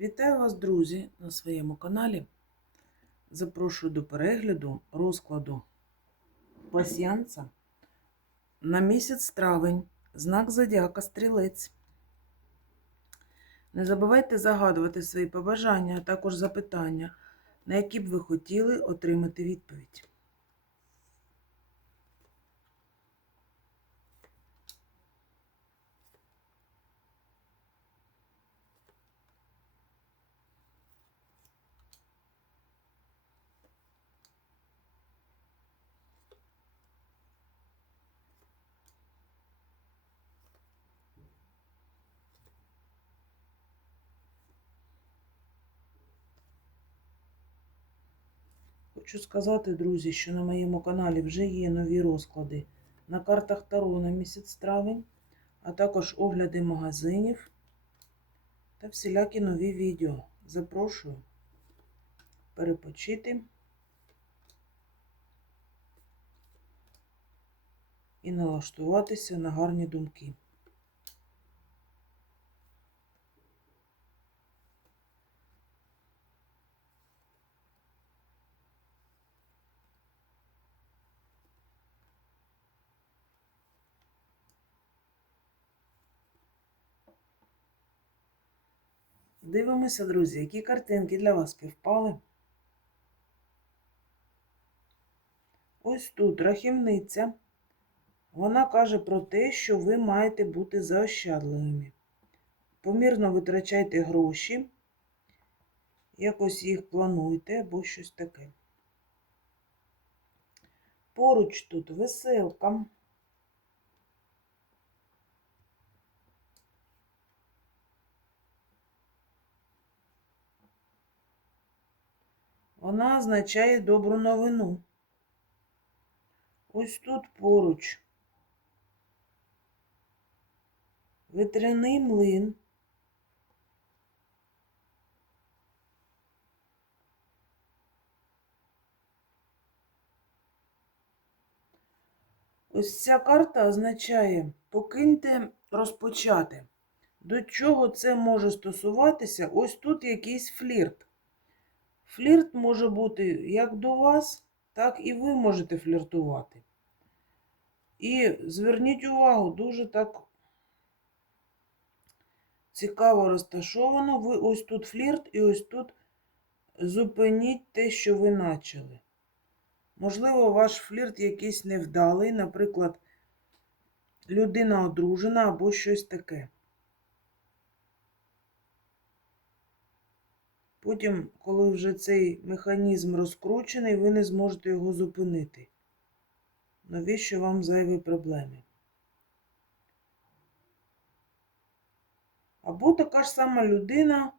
Вітаю вас, друзі, на своєму каналі. Запрошую до перегляду розкладу пасьянца на місяць травень, знак Зодіака Стрілець. Не забувайте загадувати свої побажання, а також запитання, на які б ви хотіли отримати відповідь. Хочу сказати, друзі, що на моєму каналі вже є нові розклади на картах Таро на місяць травень, а також огляди магазинів та всілякі нові відео. Запрошую перепочити і налаштуватися на гарні думки. Дивимося, друзі, які картинки для вас співпали. Ось тут рахівниця. Вона каже про те, що ви маєте бути заощадливими. Помірно витрачайте гроші, якось їх плануйте або щось таке. Поруч тут веселка. Вона означає добру новину. Ось тут поруч вітряний млин. Ось ця карта означає покиньте розпочати. До чого це може стосуватися? Ось тут якийсь флірт. Флірт може бути як до вас, так і ви можете фліртувати. І зверніть увагу, дуже так цікаво розташовано. Ви ось тут флірт, і ось тут зупиніть те, що ви почали. Можливо, ваш флірт якийсь невдалий, наприклад, людина одружена або щось таке. Потім, коли вже цей механізм розкручений, ви не зможете його зупинити. Навіщо вам зайві проблеми? Або така ж сама людина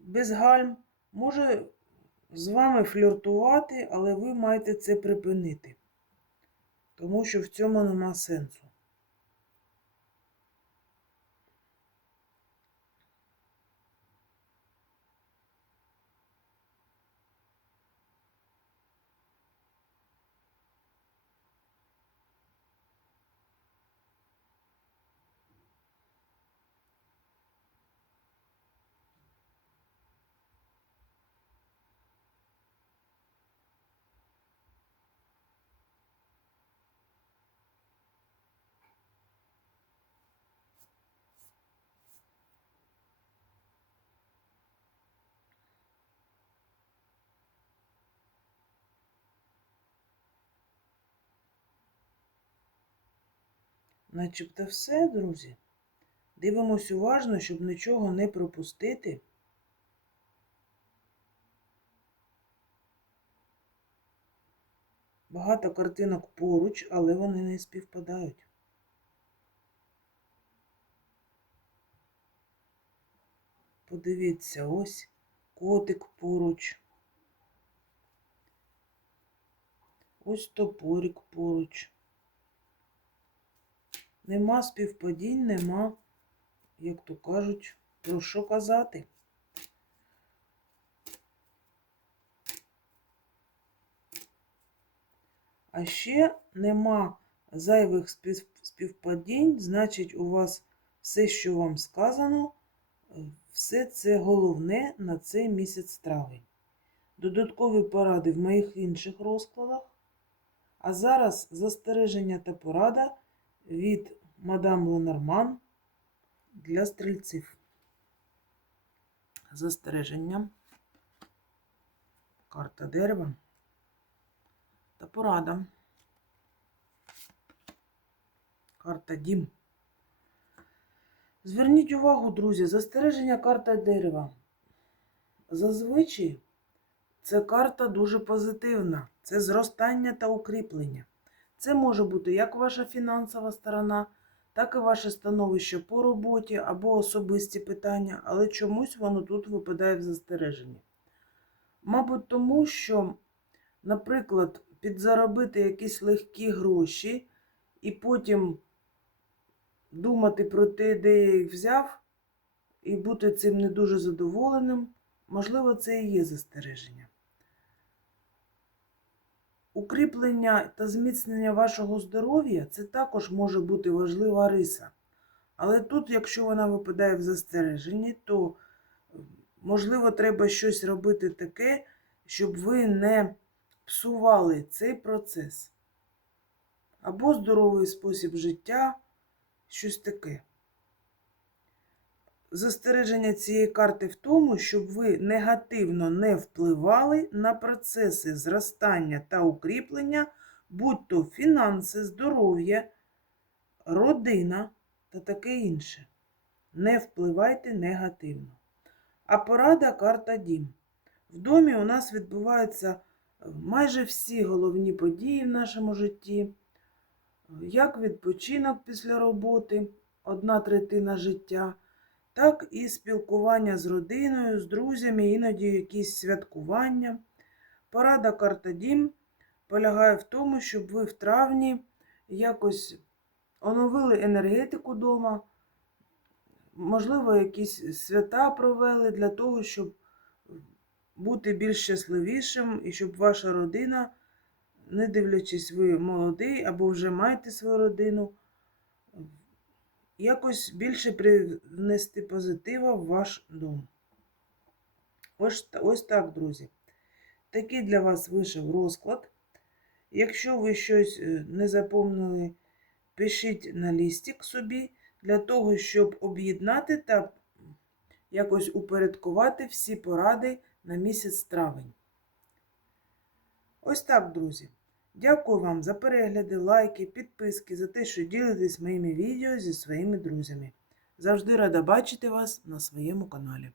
без гальм може з вами фліртувати, але ви маєте це припинити. Тому що в цьому нема сенсу. Начебто все, друзі. Дивимось уважно, щоб нічого не пропустити. Багато картинок поруч, але вони не співпадають. Подивіться, ось котик поруч. Ось топорик поруч. Нема співпадінь, нема, як то кажуть, про що казати. А ще нема зайвих співпадінь, значить, у вас все, що вам сказано, Все це головне на цей місяць травень. Додаткові поради в моїх інших розкладах. А зараз застереження та порада від мадам Ленорман для стрільців. Застереження. Карта дерева та порада. Карта дім. Зверніть увагу, друзі, застереження карта дерева. Зазвичай це карта дуже позитивна. Це зростання та укріплення. Це може бути як ваша фінансова сторона, так і ваше становище по роботі або особисті питання, але чомусь воно тут випадає в застереженні. Мабуть, тому що, наприклад, підзаробити якісь легкі гроші і потім думати про те, де я їх взяв, і бути цим не дуже задоволеним, можливо, це і є застереження. Укріплення та зміцнення вашого здоров'я це також може бути важлива риса. Але тут, якщо вона випадає в застереженні, то можливо треба щось робити таке, щоб ви не псували цей процес. Або здоровий спосіб життя, щось таке. Застереження цієї карти в тому, щоб ви негативно не впливали на процеси зростання та укріплення, будь то фінанси, здоров'я, родина та таке інше. Не впливайте негативно. А порада карта Дім. В домі у нас відбуваються майже всі головні події в нашому житті, як відпочинок після роботи, одна третина життя так і спілкування з родиною, з друзями, іноді якісь святкування. Порада карта Дім полягає в тому, щоб ви в травні якось оновили енергетику вдома, можливо, якісь свята провели для того, щоб бути більш щасливішим і щоб ваша родина, не дивлячись, ви молодий або вже маєте свою родину, якось більше привнести позитива в ваш дом. Ось, ось так, друзі. Такий для вас вийшов розклад. Якщо ви щось е, не запомнили, пишіть на лістик собі для того, щоб об'єднати та якось упорядкувати всі поради на місяць травень. Ось так, друзі. Дякую вам за перегляди, лайки, підписки, за те, що ділитесь моїми відео зі своїми друзями. Завжди рада бачити вас на своєму каналі.